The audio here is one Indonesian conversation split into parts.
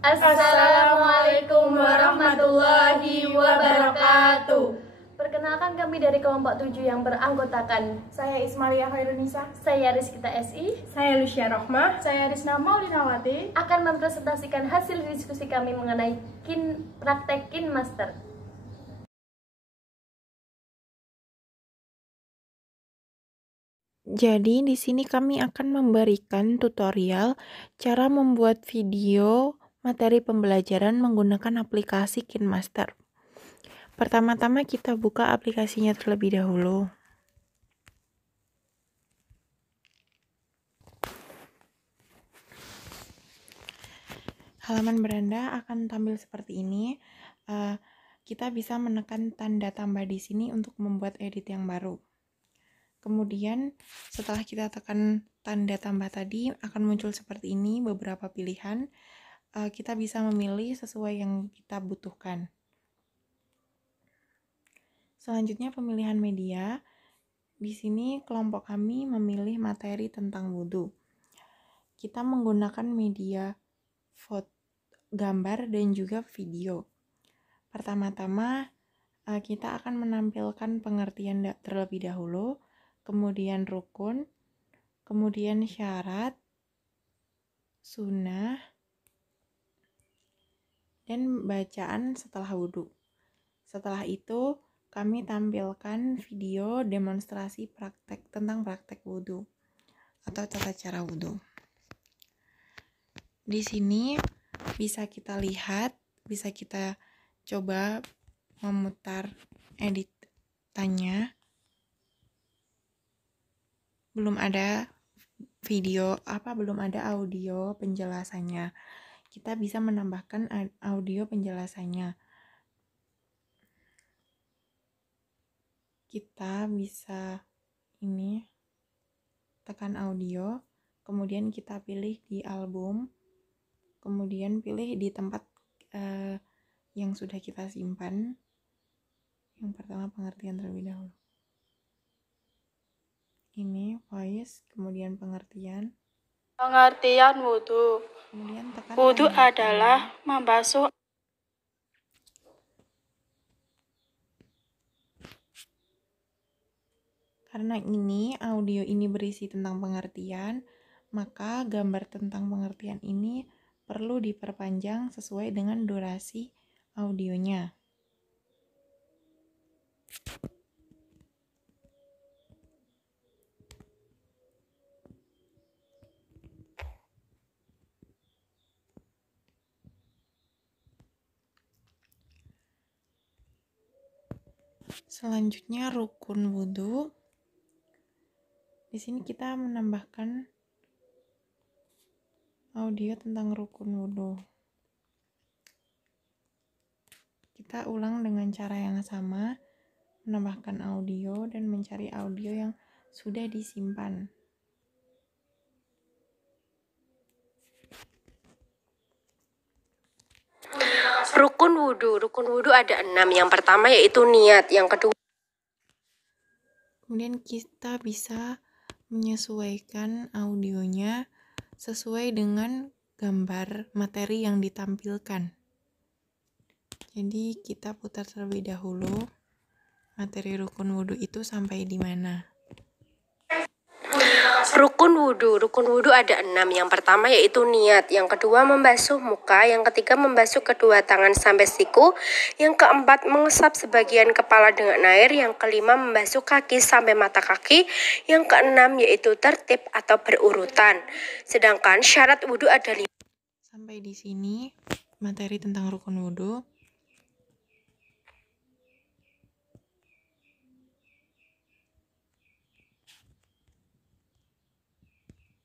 Assalamualaikum warahmatullahi wabarakatuh. Perkenalkan, kami dari kelompok 7 yang beranggotakan Saya Ismalia Khairunisa, saya Rizkita SI, saya Lucia Rohmah, saya Risna Maulinawati akan mempresentasikan hasil diskusi kami mengenai praktek KinMaster. Jadi di sini kami akan memberikan tutorial cara membuat video materi pembelajaran menggunakan aplikasi KinMaster. Pertama-tama kita buka aplikasinya terlebih dahulu. Halaman beranda akan tampil seperti ini. Kita bisa menekan tanda tambah di sini untuk membuat edit yang baru. Kemudian setelah kita tekan tanda tambah tadi akan muncul seperti ini beberapa pilihan. Kita bisa memilih sesuai yang kita butuhkan. Selanjutnya pemilihan media. Di sini kelompok kami memilih materi tentang wudhu. Kita menggunakan media foto, gambar dan juga video. Pertama-tama kita akan menampilkan pengertian terlebih dahulu, kemudian rukun, kemudian syarat, sunnah, dan bacaan setelah wudhu. Setelah itu kami tampilkan video demonstrasi tentang praktek wudhu atau tata cara wudhu. Di sini bisa kita lihat, bisa kita coba memutar editannya. Belum ada belum ada audio penjelasannya. Kita bisa menambahkan audio penjelasannya. Kita bisa tekan audio, kemudian kita pilih di album, kemudian pilih di tempat yang sudah kita simpan. Yang pertama pengertian terlebih dahulu. Ini voice, kemudian pengertian. Pengertian wudhu. Kemudian tekan Wudhu tanda adalah tambah. membasuh. Karena audio ini berisi tentang pengertian, maka gambar tentang pengertian ini perlu diperpanjang sesuai dengan durasi audionya. Selanjutnya rukun wudhu. Di sini kita menambahkan audio tentang rukun wudhu. Kita ulang dengan cara yang sama, menambahkan audio dan mencari audio yang sudah disimpan. Rukun wudhu ada 6. Yang pertama yaitu niat, yang kedua. Kemudian kita bisa menyesuaikan audionya sesuai dengan gambar materi yang ditampilkan. Jadi kita putar terlebih dahulu materi rukun wudhu itu sampai di mana. Rukun wudhu ada 6. Yang pertama yaitu niat, yang kedua membasuh muka, yang ketiga membasuh kedua tangan sampai siku, yang keempat mengesap sebagian kepala dengan air, yang kelima membasuh kaki sampai mata kaki, yang keenam yaitu tertib atau berurutan. Sedangkan syarat wudhu ada 5. Sampai di sini materi tentang rukun wudhu.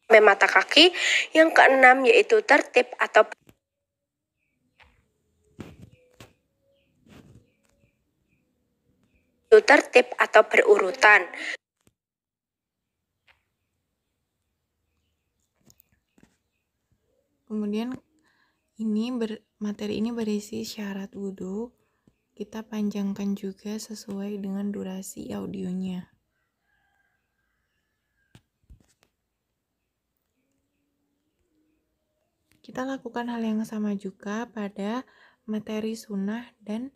Sampai mata kaki, yang keenam yaitu tertib atau berurutan. Kemudian materi ini berisi syarat wudhu. Kita panjangkan juga sesuai dengan durasi audionya. Kita lakukan hal yang sama juga pada materi sunnah dan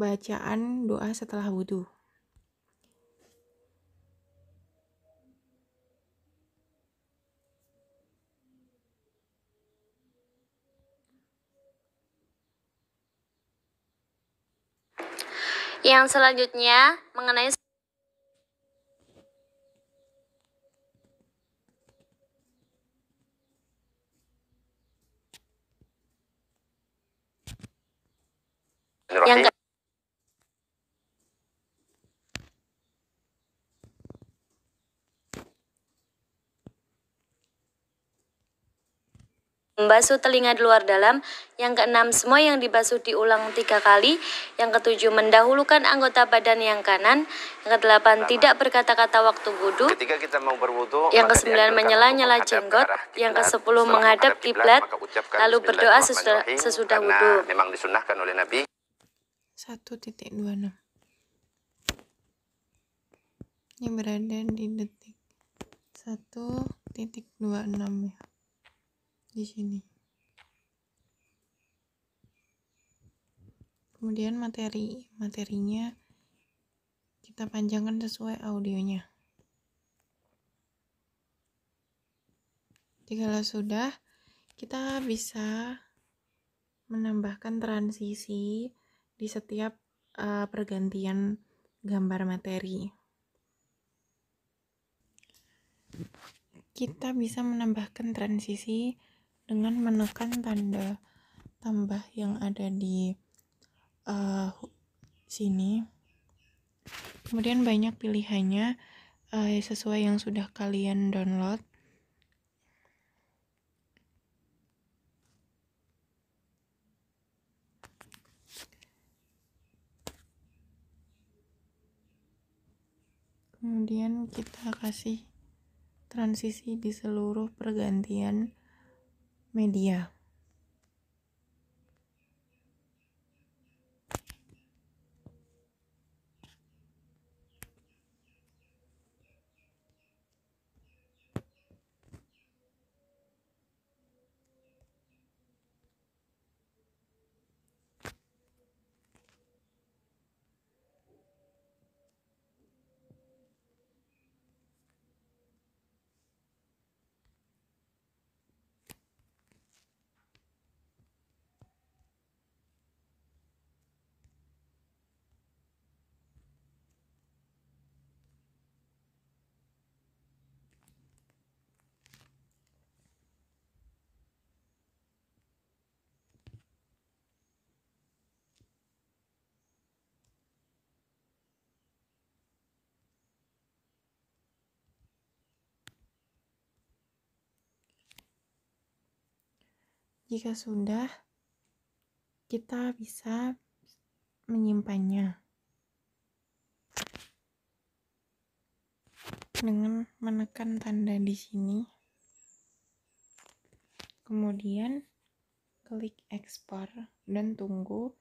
bacaan doa setelah wudhu. Yang selanjutnya mengenai yang membasuh telinga di luar dalam. Yang keenam, semua yang dibasuh diulang 3 kali. Yang ketujuh, mendahulukan anggota badan yang kanan. Yang kedelapan, tidak berkata-kata waktu wudhu. Ketika kita mau berwudu, Yang kesembilan, menyela-nyela jenggot. Yang kesepuluh, menghadap kiblat. Lalu berdoa sesudah wudhu. Memang disunnahkan oleh Nabi. 1.26. Ini berada di detik 1.26 ya. Di sini. Kemudian materinya kita panjangkan sesuai audionya. Jika sudah, kita bisa menambahkan transisi di setiap pergantian gambar materi. Kita bisa menambahkan transisi dengan menekan tanda tambah yang ada di sini. Kemudian banyak pilihannya sesuai yang sudah kalian download. Kemudian kita kasih transisi di seluruh pergantian media. Jika sudah, kita bisa menyimpannya dengan menekan tanda di sini. Kemudian klik ekspor dan tunggu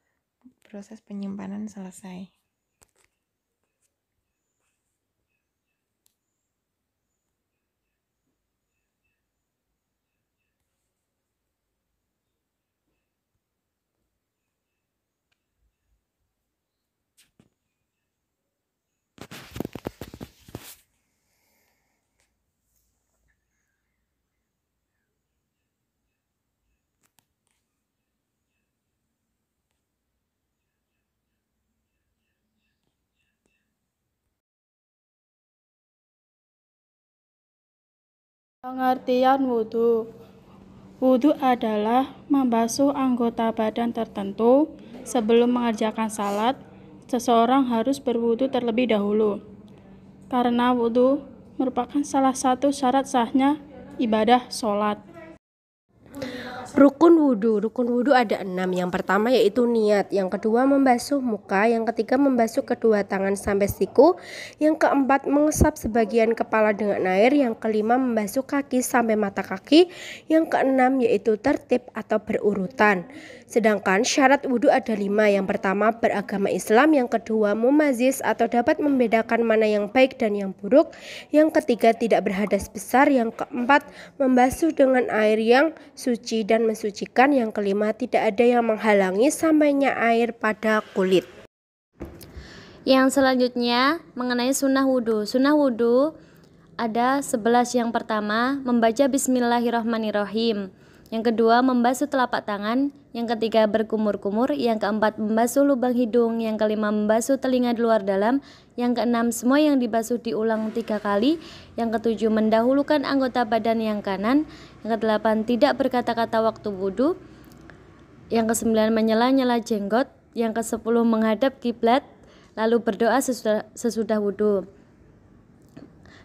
proses penyimpanan selesai. Pengertian wudhu. Wudhu adalah membasuh anggota badan tertentu. Sebelum mengerjakan salat, seseorang harus berwudhu terlebih dahulu. Karena wudhu merupakan salah satu syarat sahnya ibadah sholat. Rukun wudhu ada 6. Yang pertama yaitu niat, yang kedua membasuh muka, yang ketiga membasuh kedua tangan sampai siku, yang keempat mengesap sebagian kepala dengan air, yang kelima membasuh kaki sampai mata kaki, yang keenam yaitu tertib atau berurutan. Sedangkan syarat wudhu ada 5. Yang pertama beragama Islam, yang kedua mumazis atau dapat membedakan mana yang baik dan yang buruk, yang ketiga tidak berhadas besar, yang keempat membasuh dengan air yang suci dan mensucikan, yang kelima tidak ada yang menghalangi sampainya air pada kulit. Yang selanjutnya mengenai sunnah wudhu. Sunnah wudhu ada 11. Yang pertama membaca bismillahirrahmanirrahim, yang kedua membasuh telapak tangan, yang ketiga berkumur-kumur, yang keempat membasuh lubang hidung, yang kelima membasuh telinga luar dalam, yang keenam semua yang dibasuh diulang 3 kali, yang ketujuh mendahulukan anggota badan yang kanan, yang kedelapan tidak berkata-kata waktu wudhu, yang kesembilan menyela-nyela jenggot, yang kesepuluh menghadap kiblat, lalu berdoa sesudah wudhu.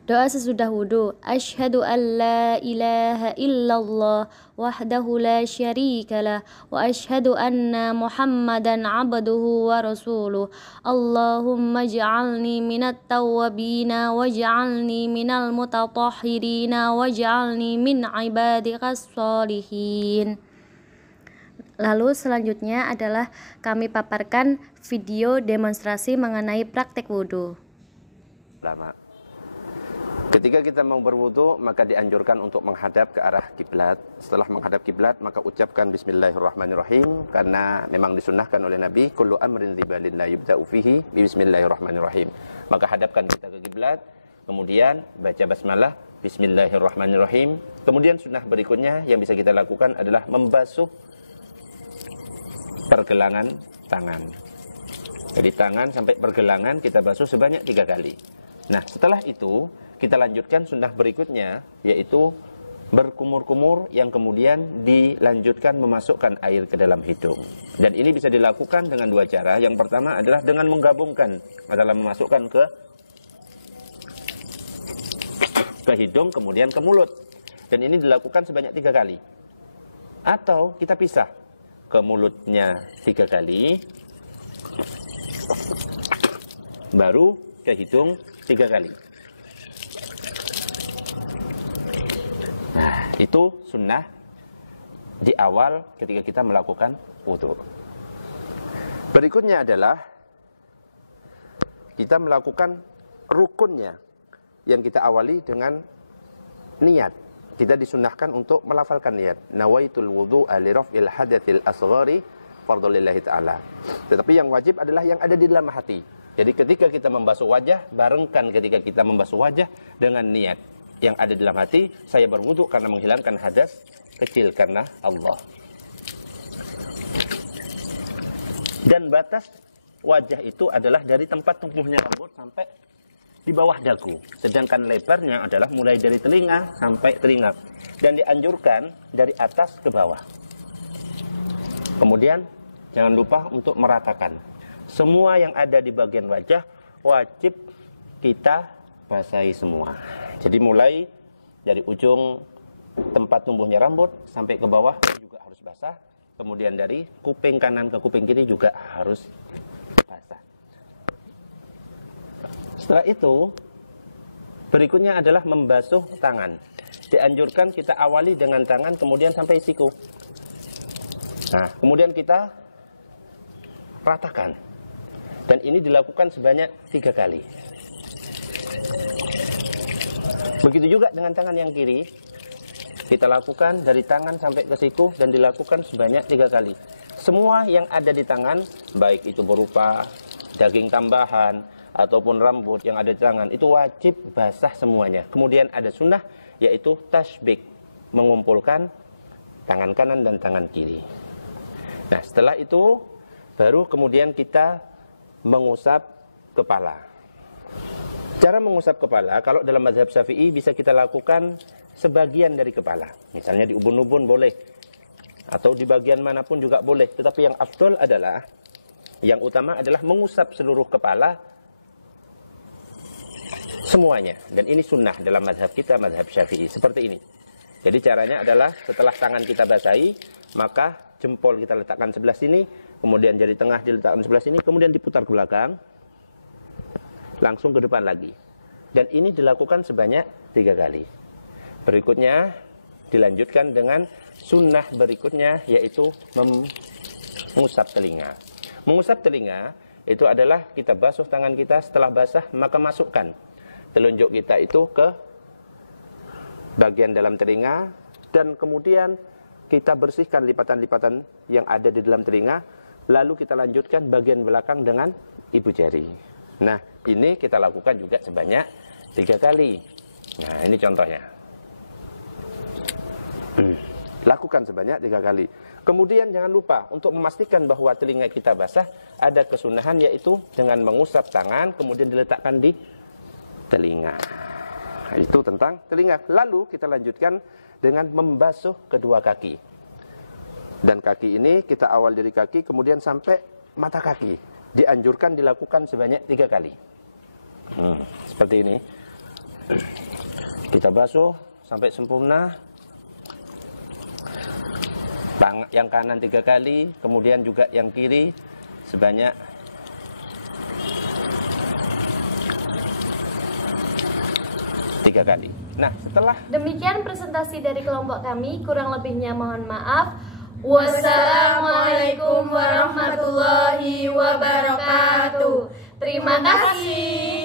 Doa sesudah wudhu. Asyhadu an la ilaha illallah wahdahu la syarikalah wa asyhadu anna Muhammadan abduhu wa rasuluh. Allahumma ij'alni minat tawwabina waj'alni minal mutatahhirina waj'alni min ibadikas sholihin. Lalu selanjutnya adalah kami paparkan video demonstrasi mengenai praktek wudhu. Ketika kita mau berwudu, maka dianjurkan untuk menghadap ke arah kiblat. Setelah menghadap kiblat, maka ucapkan bismillahirrahmanirrahim, karena memang disunnahkan oleh Nabi, kullu amrin dzibalin la yubda'u fihi bismillahirrahmanirrahim. Maka hadapkan kita ke kiblat, kemudian baca basmalah bismillahirrahmanirrahim. Kemudian sunnah berikutnya yang bisa kita lakukan adalah membasuh pergelangan tangan. Jadi tangan sampai pergelangan kita basuh sebanyak 3 kali. Nah, setelah itu kita lanjutkan sunnah berikutnya, yaitu berkumur-kumur, yang kemudian dilanjutkan memasukkan air ke dalam hidung. Dan ini bisa dilakukan dengan 2 cara. Yang pertama adalah dengan menggabungkan, adalah memasukkan ke hidung, kemudian ke mulut. Dan ini dilakukan sebanyak 3 kali. Atau kita pisah, ke mulutnya 3 kali, baru ke hidung 3 kali. Nah, itu sunnah di awal ketika kita melakukan wudhu. Berikutnya adalah kita melakukan rukunnya, yang kita awali dengan niat. Kita disunnahkan untuk melafalkan niat. Nawaitul wudu'a li raf'il hadatsil asghari fardhu lillahi ta'ala. Tetapi yang wajib adalah yang ada di dalam hati. Jadi ketika kita membasuh wajah, barengkan ketika kita membasuh wajah dengan niat yang ada dalam hati, saya berwudu karena menghilangkan hadas kecil karena Allah. Dan batas wajah itu adalah dari tempat tumbuhnya rambut sampai di bawah dagu. Sedangkan lebarnya adalah mulai dari telinga sampai telinga. Dan dianjurkan dari atas ke bawah. Kemudian jangan lupa untuk meratakan. Semua yang ada di bagian wajah wajib kita basahi semua. Jadi mulai dari ujung tempat tumbuhnya rambut sampai ke bawah juga harus basah. Kemudian dari kuping kanan ke kuping kiri juga harus basah. Setelah itu, berikutnya adalah membasuh tangan. Dianjurkan kita awali dengan tangan, kemudian sampai siku. Nah, kemudian kita ratakan. Dan ini dilakukan sebanyak 3 kali. Begitu juga dengan tangan yang kiri, kita lakukan dari tangan sampai ke siku dan dilakukan sebanyak 3 kali. Semua yang ada di tangan, baik itu berupa daging tambahan ataupun rambut yang ada di tangan, itu wajib basah semuanya. Kemudian ada sunnah, yaitu tasbik, mengumpulkan tangan kanan dan tangan kiri. Nah, setelah itu baru kemudian kita mengusap kepala. Cara mengusap kepala, kalau dalam mazhab Syafi'i bisa kita lakukan sebagian dari kepala. Misalnya di ubun-ubun boleh, atau di bagian manapun juga boleh. Tetapi yang afdol adalah, yang utama adalah mengusap seluruh kepala semuanya. Dan ini sunnah dalam mazhab kita, mazhab Syafi'i. Seperti ini. Jadi caranya adalah setelah tangan kita basahi, maka jempol kita letakkan sebelah sini, kemudian jari tengah diletakkan sebelah sini, kemudian diputar ke belakang, langsung ke depan lagi. Dan ini dilakukan sebanyak 3 kali. Berikutnya dilanjutkan dengan sunnah berikutnya, yaitu mengusap telinga. Mengusap telinga itu adalah kita basuh tangan kita, setelah basah maka masukkan telunjuk kita itu ke bagian dalam telinga, dan kemudian kita bersihkan lipatan-lipatan yang ada di dalam telinga, lalu kita lanjutkan bagian belakang dengan ibu jari. Nah, ini kita lakukan juga sebanyak 3 kali. Nah, ini contohnya. Lakukan sebanyak 3 kali. Kemudian jangan lupa untuk memastikan bahwa telinga kita basah, ada kesunahan yaitu dengan mengusap tangan kemudian diletakkan di telinga. Itu tentang telinga. Lalu kita lanjutkan dengan membasuh kedua kaki. Dan kaki ini kita awal dari kaki kemudian sampai mata kaki. Dianjurkan dilakukan sebanyak 3 kali. Seperti ini. Kita basuh sampai sempurna. Yang kanan 3 kali, kemudian juga yang kiri sebanyak 3 kali. Nah, setelah Demikian presentasi dari kelompok kami, kurang lebihnya mohon maaf. Wassalamualaikum warahmatullahi wabarakatuh. Terima kasih.